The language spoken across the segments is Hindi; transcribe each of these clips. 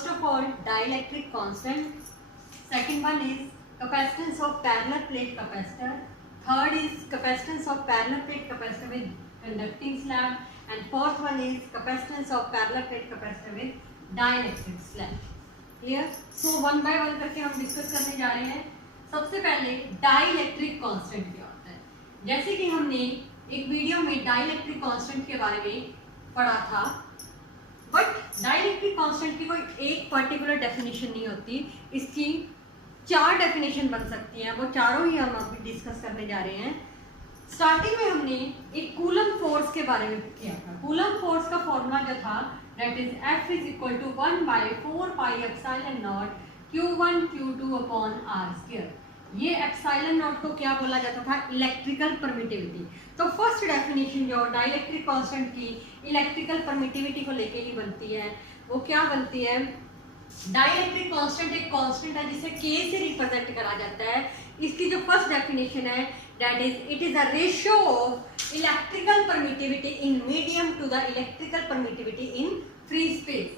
first of all dielectric constant, second one is capacitance of parallel plate capacitor, third is capacitance of parallel plate capacitor with conducting slab, and fourth one is capacitance of parallel plate capacitor with dielectric slab. Clear? So one by one करके हम डिस्कस करने जा रहे हैं. सबसे पहले डाइलेक्ट्रिक कांस्टेंट क्या होता है. जैसे कि हमने एक वीडियो में डाइलेक्ट्रिक कांस्टेंट के बारे में पढ़ा था, बट डाइलेक्ट्रिक कांस्टेंट की कोई एक पर्टिकुलर डेफिनेशन नहीं होती. इसकी 4 डेफिनेशन बन सकती हैं. वो चारों ही हम अभी डिस्कस करने जा रहे हैं. स्टार्टिंग में हमने एक कूलम फोर्स के बारे में किया था. कूलम फोर्स का फॉर्मूला जो था that is F is equal to 1 by 4 pi epsilon naught Q1 Q2 upon R square. ये एप्सिलॉन नॉट को क्या बोला जाता था? Electrical permittivity. तो फर्स्ट डेफिनेशन जो डाइलेक्ट्रिक कांस्टेंट की इलेक्ट्रिकल परमिटिविटी को लेके ही बनती है, वो क्या बनती है? डाइलेक्ट्रिक कांस्टेंट एक कांस्टेंट है जिसे K से रिप्रेजेंट करा जाता है. इसकी जो फर्स्ट डेफिनेशन है that is it is a ratio of electrical permittivity in medium to the electrical permittivity in free space.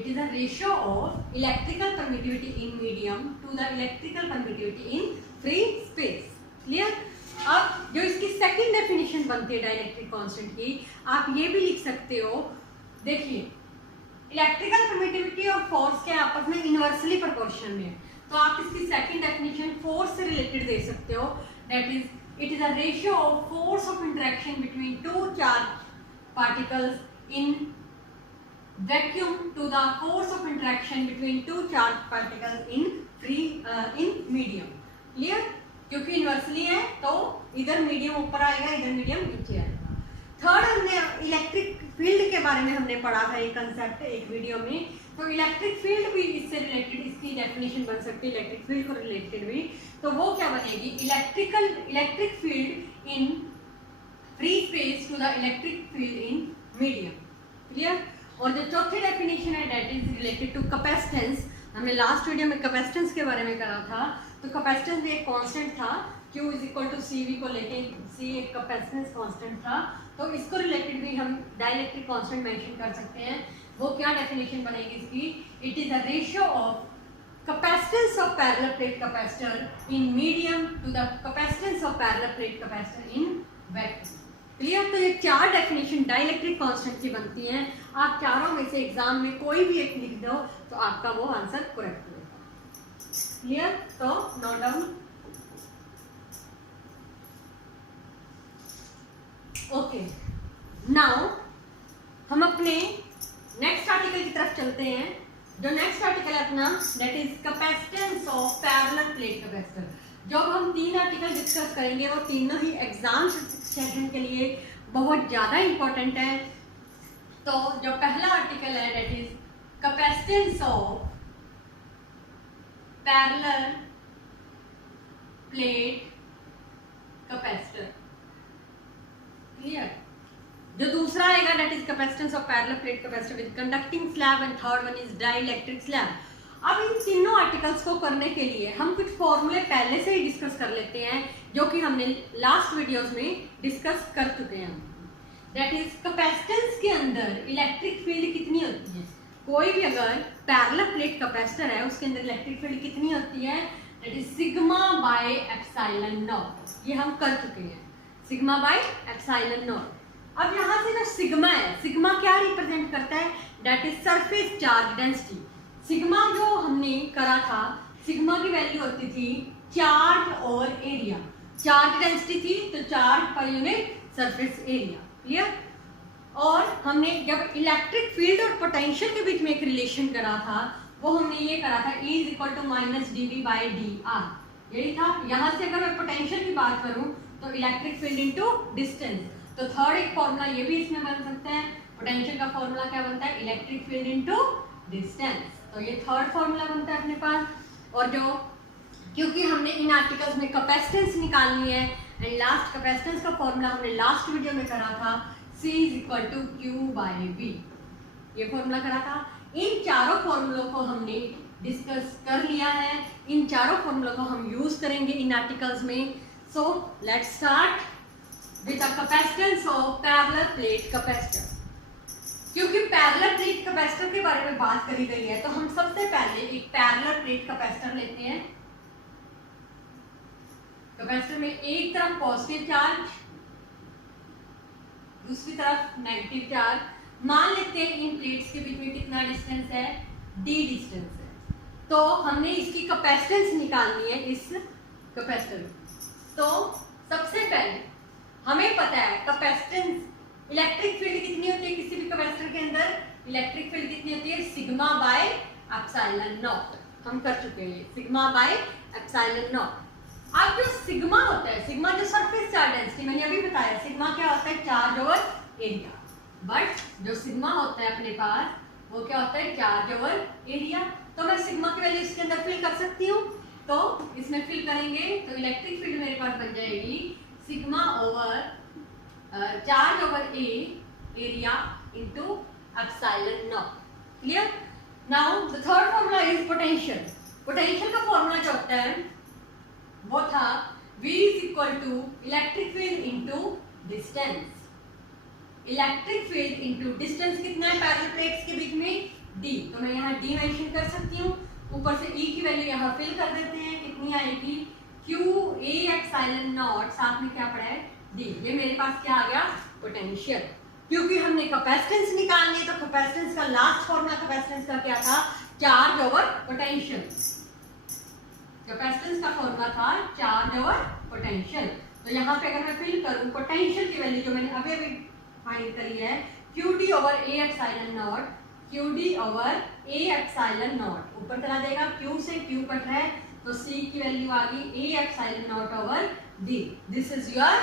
It is a ratio of electrical permittivity in medium to the electrical permittivity in free space. Clear? अब जो इसकी सेकंड डेफिनेशन बनती है डाइलेक्ट्रिक कांस्टेंट की, आप ये भी लिख सकते हो. देखिए, इलेक्ट्रिकल परमिटिविटी और फोर्स के आपस में इनवर्सली प्रोपोर्शन में है. तो आप इसकी सेकंड डेफिनेशन फोर्स से रिलेटेड दे सकते हो. That is, it is a ratio of force of interaction between two charged particles in vacuum to the force of interaction between two charged particles in medium. Clear? क्योंकि इनवर्सली है तो इधर मीडियम ऊपर आएगा, इधर मीडियम नीचे आएगा. थर्ड, हमने इलेक्ट्रिक फील्ड के बारे में हमने पढ़ा था एक कंसेप्ट एक वीडियो में. तो इलेक्ट्रिक फील्ड भी इससे रिलेटेड इसकी डेफिनेशन बन सकती है, इलेक्ट्रिक फील्ड को रिलेटेड भी. तो वो क्या बनेगी? Electric field in free space to the electric field in medium. Clear? और जो चौथी डेफिनेशन है that is related to capacitance. हमने लास्ट वीडियो में कैपेसिटेंस के बारे में करा था. तो कैपेसिटेंस भी एक कांस्टेंट था, Q is equal to CV को लेके C एक कैपेसिटेंस कांस्टेंट था. तो इसको रिलेटेड भी हम डाइलेक्ट्रिक कांस्टेंट मेंशन कर सकते हैं. वो क्या डेफिनेशन बनेगी इसकी? It is a ratio of capacitance of parallel plate capacitor in medium to the capacitance of parallel plate capacitor in vacuum. Clear? तो ये 4 डेफिनेशन डाइलेक्ट्रिक कांस्टेंट की बनती हैं. आप चारों में से एग्जाम में कोई भी एक लिख दो तो आपका वो आंसर करेक्ट होगा. क्लियर? तो नोट डाउन. ओके, नाउ हम अपने नेक्स्ट आर्टिकल की तरफ चलते हैं. जो नेक्स्ट आर्टिकल है अपना that is capacitance of parallel plate capacitor. जब हम 3 आर्टिकल डिस्कस करेंगे वो तीनों ही एग्जाम सेशन के लिए बहुत ज़्यादा इंपॉर्टेंट है. तो जो पहला आर्टिकल है that is capacitance of parallel plate capacitor. Clear? जो दूसरा आएगा that is capacitance of parallel plate capacitor with conducting slab and third one is dielectric slab. अब इन तीनों आर्टिकल्स को करने के लिए हम कुछ फॉर्मूले पहले से ही डिस्कस कर लेते हैं जो कि हमने लास्ट वीडियोस में डिस्कस कर चुके हैं. दैट इज कैपेसिटेंस के अंदर इलेक्ट्रिक फील्ड कितनी होती है? कोई भी अगर पैरेलल प्लेट कैपेसिटर है उसके अंदर इलेक्ट्रिक फील्ड कितनी होती है? That is sigma by epsilon not. ये हम कर चुके हैं, सिग्मा बाय एप्सिलॉन नॉट. अब यहाँ से जो सिग्मा है, सिग्मा क्या रिप्रेजेंट करता है? That is surface charge density. Sigma जो हमने करा था, सिग्मा की वैल्यू होती थी चार्ज और एरिया. चार्ज डेंसिटी थी तो charge per unit surface area. Clear? और हमने जब इलेक्ट्रिक फील्ड और पोटेंशियल के बीच में एक रिलेशन करा था वो हमने ये करा था E is equal to minus dV by dr. यही था. यहाँ से अगर मैं पोटेंशियल की बात करूँ तो इलेक्ट्रिक फील्ड इंटू डिस्टेंस. तो थर्ड एक फॉर्मूला ये भी इसमें बन सकता है. पोटेंशियल का फॉर्मूला क्या बनता है? Electric field into distance. तो ये थर्ड फॉर्मूला बनता है अपने पास. और जो क्योंकि हमने इन आर्टिकल्स में कैपेसिटेंस निकालनी है एंड लास्ट कैपेसिटेंस का फॉर्मूला हमने लास्ट वीडियो में करा था C is equal to Q by V. ये फॉर्मूला करा था. इन चारों फॉर्मूलों को हमने डिस्कस कर लिया है. इन चारों फॉर्मूलों को हम यूज करेंगे इन आर्टिकल्स में. So let's start with the capacitance of parallel plate capacitor. क्योंकि पैरेलल प्लेट कैपेसिटर के बारे में बात करी गई है तो हम सबसे पहले एक पैरेलल प्लेट कैपेसिटर लेते हैं। कैपेसिटर में एक तरफ पॉजिटिव चार्ज, दूसरी तरफ नेगेटिव चार्ज। मान लेते हैं इन प्लेट्स के बीच में कितना डिस्टेंस है, d डिस्टेंस है। तो हमने इसकी कैपेसिटेंस निकालनी है इस कैपेसिटर में। तो सबसे पहले हमें पता है कैपेसिटेंस, इलेक्ट्रिक फील्ड कितनी होती है किसी भी कैपेसिटर के अंदर, इलेक्ट्रिक फील्ड कितनी होती है, सिग्मा बाय एप्सिलॉन नॉट। हम कर चुके हैं सिग्मा बाय एप्सिलॉन नॉट। अब जो सिग्मा होता है, सिग्मा जो सरफेस चार्ज डेंसिटी, मैंने अभी बताया सिग्मा क्या होता है, चार्ज ओवर एरिया। बट जो सिग्मा होता है अपने पास वो क्या होता है, चार्ज ओवर एरिया। तो मैं सिग्मा की वैल्यू इसके अंदर फिल कर सकती हूँ। तो इसमें फिल करेंगे तो इलेक्ट्रिक फील्ड मेरे पास बन जाएगी sigma over charge over area into epsilon not. Clear? Now the third formula is potential. Potential का फॉर्मूला जो होता है वो था V is equal to electric field into distance. Electric field into distance कितना है पैरेलल प्लेट्स के बीच में, D। तो मैं यहाँ D मेंशन कर सकती हूँ। ऊपर से E की वैल्यू यहाँ फिल कर देते हैं, कितनी आएगी, Q A एप्सिलॉन नॉट, साथ में क्या पड़ा है, D। ये मेरे पास क्या आ गया, पोटेंशियल। क्योंकि हमने कैपेसिटेंस निकालनी है तो कैपेसिटेंस का लास्ट फॉर्मूला कैपेसिटेंस का क्या था, चार्ज ओवर पोटेंशियल। कैपेसिटेंस का फॉर्मूला था चार्ज ओवर पोटेंशियल। तो यहाँ पे अगर मैं फिल करूँ पोटेंशियल की वैल्यू जो मैंने अभी अभी फाइंड करी है, QD over A epsilon not, QD over A epsilon not. ऊपर चला देगा, Q से Q कट रहा है तो C की वैल्यू आ गई A epsilon not over D। This is your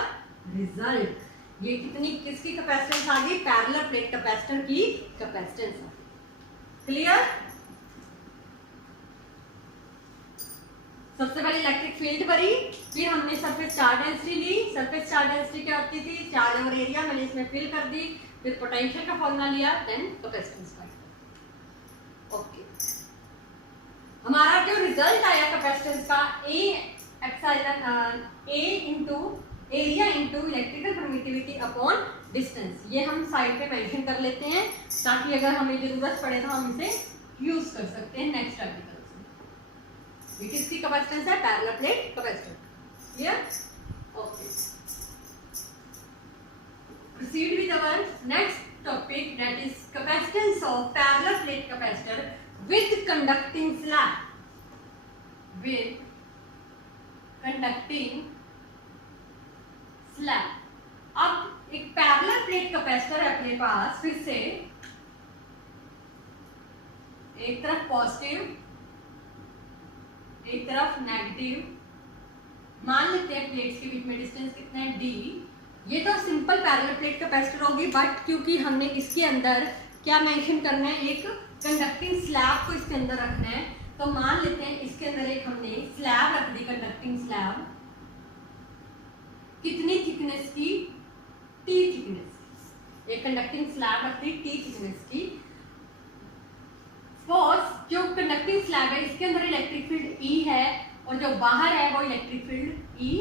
result. ये कितनी, किसकी कैपेसिटेंस आ गई, पैरेलल प्लेट कैपेसिटर की कैपेसिटेंस आ गई। क्लियर? सबसे पहले इलेक्ट्रिक फील्ड भरी, फिर हमने सरफेस चार्ज डेंसिटी ली। सरफेस चार्ज डेंसिटी क्या होती थी, चार्ज ओवर एरिया, मैंने इसमें फिल कर दी। फिर पोटेंशियल का फॉर्मूला लिया, देन कैपेसिटेंस का। ओके, हमारा जो रिजल्ट आया कैपेसिटेंस का, A epsilon A into area into electrical permittivity upon distance. ये हम साइड पे मेंशन कर लेते हैं ताकि अगर हमें जरूरत पड़े तो हम इसे यूज कर सकते हैं नेक्स्ट आर्टिकल। ये किसकी कैपेसिटेंस है, parallel plate capacitor. Clear? Okay, proceed with our next topic, that is capacitance of parallel plate capacitor with conducting slab. With conducting slab. अब एक पैरेलल प्लेट कैपेसिटर है अपने पास, फिर से एक तरफ पॉजिटिव एक तरफ नेगेटिव। मान लेते हैं प्लेट्स के बीच में डिस्टेंस कितना है, D। ये तो सिंपल पैरेलल प्लेट कैपेसिटर होगी, बट क्योंकि हमने इसके अंदर क्या मेंशन करना है, एक कंडक्टिंग स्लैब को इसके अंदर रखना है। तो मान लेते हैं इसके अंदर एक हमने स्लैब रख दी, कंडक्टिंग स्लैब। कितनी थिकनेस की, T थिकनेस। एक कंडक्टिंग स्लैब रख दी T थिकनेस की। सपोज जो कंडक्टिंग स्लैब है इसके अंदर इलेक्ट्रिक फील्ड E है और जो बाहर है वो इलेक्ट्रिक फील्ड E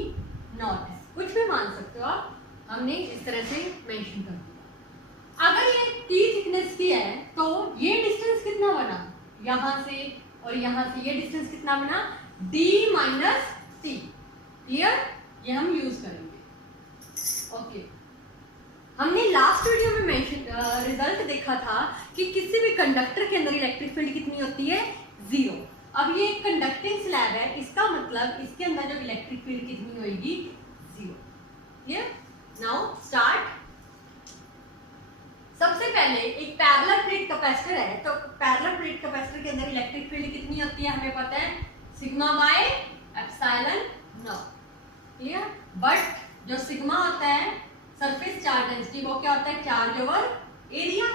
नॉट है। कुछ भी मान सकते हो आप, हमने इस तरह से मेंशन कर दिया। अगर ये T थिकनेस की है तो ये डिस्टेंस कितना बना, यहाँ से और यहाँ से ये डिस्टेंस कितना बना, D माइनस T। क्लियर? ये हम यूज करेंगे। ओके, हमने लास्ट वीडियो में मेंशन रिजल्ट देखा था कि किसी भी कंडक्टर के अंदर इलेक्ट्रिक फील्ड कितनी होती है, 0। अब ये कंडक्टिंग स्लैब है, इसका मतलब इसके अंदर जो इलेक्ट्रिक फील्ड कितनी होगी, 0। क्लियर? Now start. सबसे पहले एक पैरेलल प्लेट कैपेसिटर है, तो पैरेलल प्लेट कैपेसिटर के अंदर इलेक्ट्रिक फील्ड कितनी होती है हमें पता है, sigma by epsilon not. Clear? But जो सिग्मा होता है सरफेस चार्ज डेंसिटी, वो क्या होता है, चार्ज ओवर एरिया।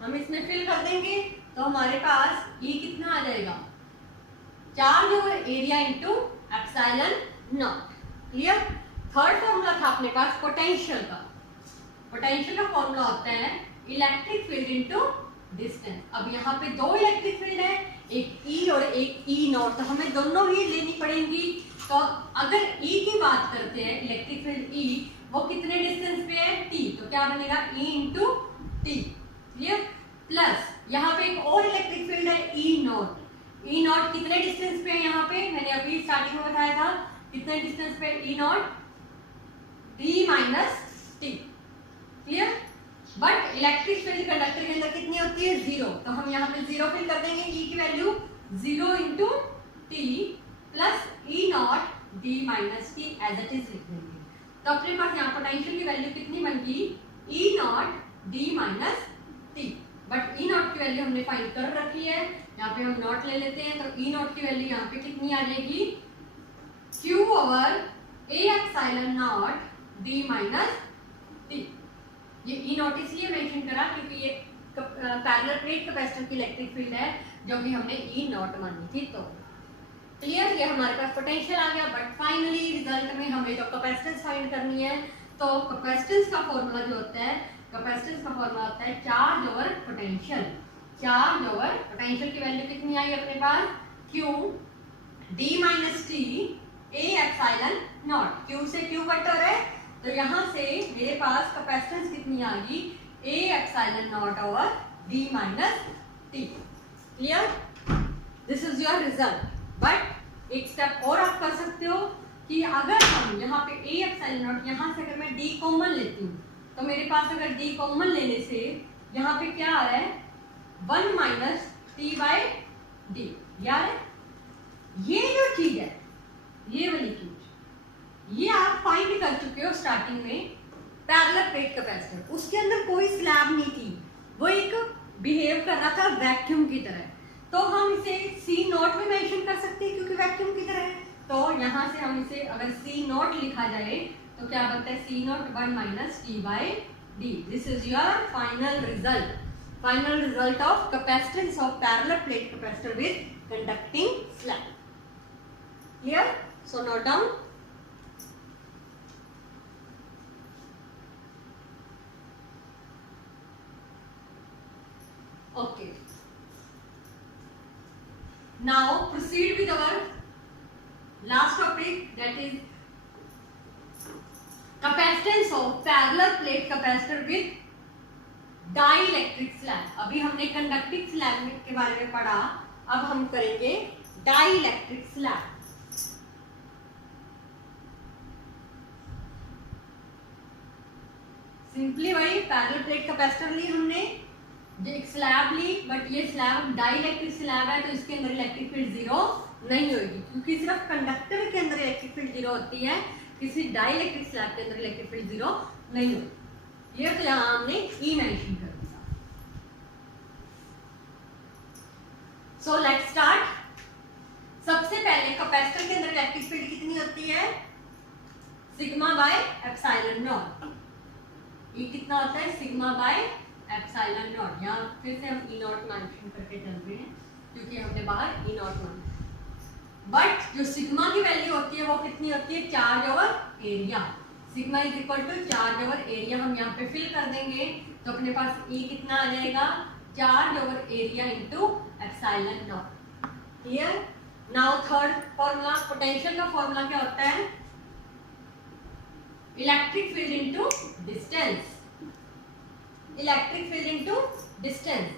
हम इसमें फिल कर देंगे तो हमारे पास E कितना आ जाएगा, charge over area into epsilon not. Clear? Third formula था अपने पास पोटेंशियल का। पोटेंशियल का फॉर्मूला होता है इलेक्ट्रिक फील्ड इनटू डिस्टेंस। अब यहाँ पे दो इलेक्ट्रिक फील्ड है, एक E और एक E नॉट, तो हमें दोनों ही लेनी पड़ेंगी। तो अगर E की बात करते हैं, इलेक्ट्रिक फील्ड E वो कितने डिस्टेंस पे है, T, तो क्या बनेगा E into T। Clear? Plus यहाँ पे एक और इलेक्ट्रिक फील्ड है ई नॉट। ई नॉट कितने डिस्टेंस पे है यहाँ पे, मैंने अभी स्टार्टिंग में बताया था कितने डिस्टेंस पे E not, D minus t. Clear. But electric field conductor के अंदर कितनी होती है, जीरो, तो हम यहाँ पे जीरो फिल कर देंगे। ई की value zero into T plus E not D minus T as it is लिख देंगे। तो अपने पास यहाँ पोटेंशियल की वैल्यू कितनी बन गई, E not D minus t. But E naught की वैल्यू हमने फाइंड कर रखी है, यहाँ पे हम नॉट ले लेते हैं। तो ई नॉट की वैल्यू यहाँ पे कितनी आ जाएगी, Q over A epsilon not D minus T. ये ई नॉट इसलिए मेंशन करा क्योंकि ये पैरेलल प्लेट कैपेसिटर की इलेक्ट्रिक फील्ड है जो कि हमने ई नॉट मानी थी। तो क्लियर, ये हमारे पास पोटेंशियल आ गया। बट फाइनली रिजल्ट में हमें जो कैपेसिटेंस फाइंड करनी है, तो कैपेसिटेंस का फॉर्मूला जो होता है, कैपेसिटेंस का फॉर्मूला होता है charge over potential. Charge over potential की वैल्यू कितनी आई अपने पास, q d minus t A epsilon naught. Q से क्यू कट हो रहा है, तो यहाँ से मेरे पास कैपेसिटेंस कितनी आ गई, ए epsilon not over D minus t. Clear, this is your result. But एक स्टेप और आप कर सकते हो कि अगर हम यहाँ पे ए एप्सिलॉन नॉट, यहाँ से अगर मैं डी कॉमन लेती हूँ, तो मेरे पास अगर डी कॉमन लेने से यहाँ पे क्या आ रहा है, 1 माइनस टी बाई डी। यार ये जो चीज है, ये वाली चीज, ये आप फाइंड कर चुके हो स्टार्टिंग में। पैरेलल प्लेट कैपेसिटर, उसके अंदर कोई स्लैब नहीं थी, वो एक बिहेव कर रहा था वैक्यूम की तरह। तो हम इसे सी नॉट में मेंशन कर सकते हैं क्योंकि वैक्यूम की तरह है। तो यहाँ से हम इसे अगर सी नॉट लिखा जाए तो क्या बनता है, C naught 1 minus t by d. This is your final result, final result of capacitance of parallel plate capacitor with conducting slab. Clear, so note down. Okay. Now proceed with our last topic, that is capacitance of parallel plate capacitor with dielectric slab। अभी हमने conducting slab के बारे में पढ़ा, अब हम करेंगे dielectric slab। सिंपली वही पैरेलल प्लेट कैपेसिटर ली हमने, एक स्लैब ली, बट ये स्लैब डाइलेक्ट्रिक स्लैब है तो इसके अंदर इलेक्ट्रिक फील्ड जीरो नहीं होगी, क्योंकि सिर्फ कंडक्टर के अंदर इलेक्ट्रिक फील्ड जीरो होती है, किसी डाइलेक्ट्रिक स्लैब के अंदर इलेक्ट्रिक फील्ड जीरो नहीं होती। ये तो यहाँ हमने ई मेंशन कर दिया। So let's start. सबसे पहले कैपेसिटर के अंदर इलेक्ट्रिक फील्ड कितनी होती है, सिग्मा बाय एप्सिलॉन नॉट। ये कितना होता है, सिग्मा बाय एप्सिलॉन नॉट। यहाँ फिर से हम ई नॉट मेंशन करके चल रहे हैं क्योंकि हमने बाहर ई नॉट माना। बट जो सिग्मा की वैल्यू होती है वो कितनी होती है, charge over area. Sigma is equal to charge over area. हम यहाँ पे फिल कर देंगे तो अपने पास ई कितना आ जाएगा, charge over area into epsilon not. Clear. Now third formula, potential का फॉर्मूला क्या होता है, electric field into distance. Electric field into distance.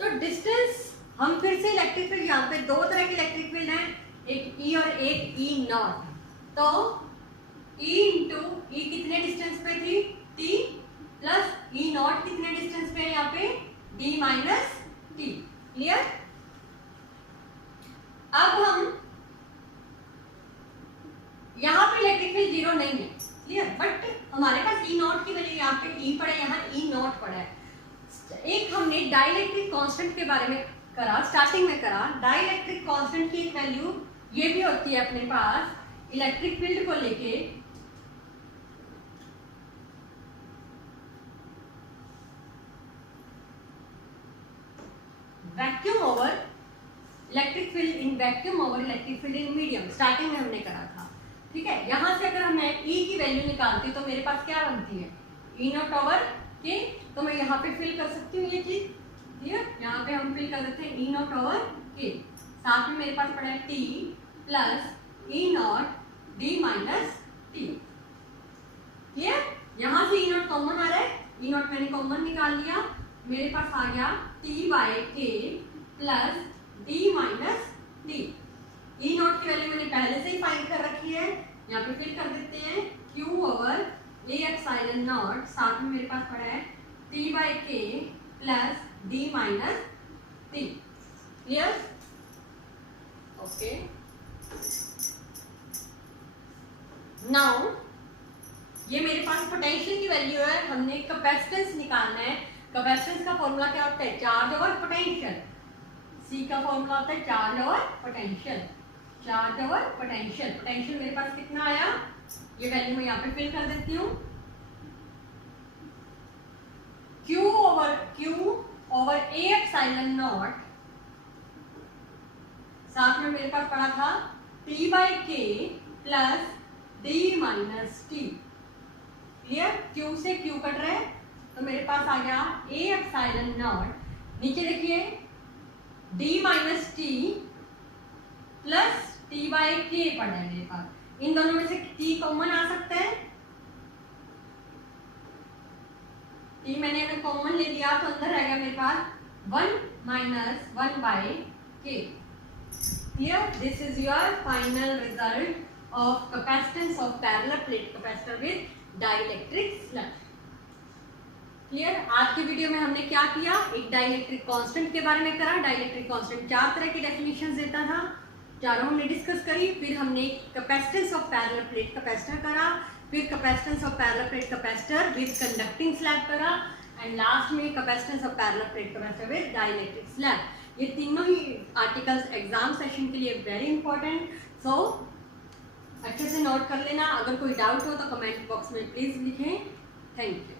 तो डिस्टेंस, हम फिर से इलेक्ट्रिक फील्ड, यहाँ पे दो तरह की इलेक्ट्रिक फील्ड है, एक ई और एक ई नॉट। तो ई इंटू ई कितने डिस्टेंस पे थी, टी, प्लस ई नॉट कितने डिस्टेंस पे है यहाँ पे, डी माइनस टी। क्लियर। अब हम यहाँ पे इलेक्ट्रिक फील्ड जीरो नहीं है, क्लियर, बट हमारे पास ई नॉट की वैल्यू यहाँ पे ई पड़ा है, यहाँ ई नॉट पड़ा है। एक हमने डाइलेक्ट्रिक कांस्टेंट के बारे में करा, स्टार्टिंग में करा। डाइलेक्ट्रिक कांस्टेंट की एक वैल्यू ये भी होती है अपने पास इलेक्ट्रिक फील्ड को लेके, vacuum over electric field in vacuum over electric field in medium. Starting में हमने करा था, ठीक है। यहाँ से अगर हमने ई की वैल्यू निकालती तो मेरे पास क्या बनती है, ई नॉट ओवर के। तो मैं यहाँ पे फिल कर सकती हूँ ये चीज, क्लियर। यहाँ पे हम फिल कर देते हैं ई नॉट ओवर के, साथ में मेरे पास पड़ा है T plus E not D minus t. Clear. यहाँ से ई नॉट कॉमन आ रहा है, ई नॉट मैंने कॉमन निकाल लिया, मेरे पास आ गया T/K plus D minus T। ई नॉट की वैल्यू मैंने पहले से ही फाइंड कर रखी है, यहाँ पे फिल कर देते हैं Q/A एप्सिलॉन नॉट, साथ में मेरे पास पड़ा है T/K plus D minus T। Clear? Okay, now ये मेरे पास पोटेंशियल की वैल्यू है, हमने कैपेसिटेंस निकालना है। कैपेसिटेंस का फॉर्मूला क्या होता है? Charge over potential. सी का फॉर्मूला होता है charge over potential. Charge over potential, potential मेरे पास कितना आया, ये वैल्यू मैं यहाँ पे फिल कर देती हूँ। Q/A एप्सिलॉन नॉट, साथ में मेरे पास पड़ा था T/K plus D minus T। Clear? Q से Q कट रहा है तो मेरे पास आ गया A एप्सिलॉन नॉट, नीचे देखिए D minus T plus T/K पड़ा है मेरे पास। इन दोनों में से T कॉमन आ सकता है, T मैंने अगर कॉमन ले लिया तो अंदर रहेगा मेरे पास 1 minus 1/K। Here this is your final result of capacitance of parallel plate capacitor with dielectric sludge। Clear? आज के वीडियो में हमने क्या किया, एक डाइलेक्ट्रिक कांस्टेंट के बारे में करा। डाइलेक्ट्रिक कांस्टेंट 4 तरह की डेफिनेशंस देता था, चारों हमने डिस्कस करी। फिर हमने capacitance of parallel plate capacitor करा, फिर capacitance of parallel plate capacitor with conducting slab करा, एंड लास्ट में capacitance of parallel plate capacitor with dielectric slab. ये तीनों ही आर्टिकल्स एग्जाम सेशन के लिए वेरी इंपॉर्टेंट, सो अच्छे से नोट कर लेना। अगर कोई डाउट हो तो कमेंट बॉक्स में प्लीज लिखें। Thank you.